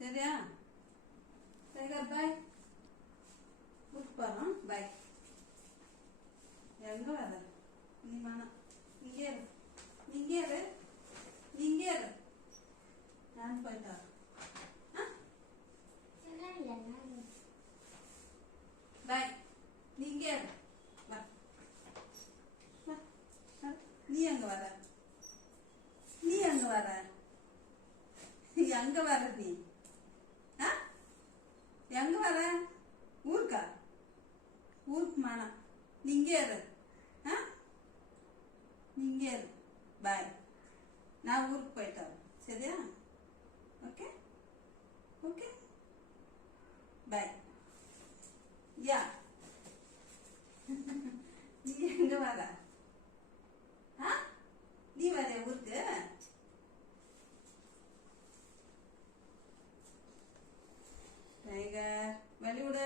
சரியா? டைகர் பாய். ஊருக்கு போறோம். பாய். எங்க வர நீ? வேணாம், இங்கே இரு, இங்கே இரு, இங்கே இரு. நான் போயிட்டா பாய். நீ இங்கே இரு. நீ எங்க வர? நீ எங்க வர? எங்க வர நீ? எங்க வர? ஊருக்கா? ஊருக்கு மானா? நீ இங்கே இரு. நீ இங்கே இரு. பாய். நான் ஊருக்கு போயிட்டு வரேன். சரியா? Okay okay bye. யா. நீ எங்க வர? நீ வர ஊருக்கு? டைகர் வெளிவிடு.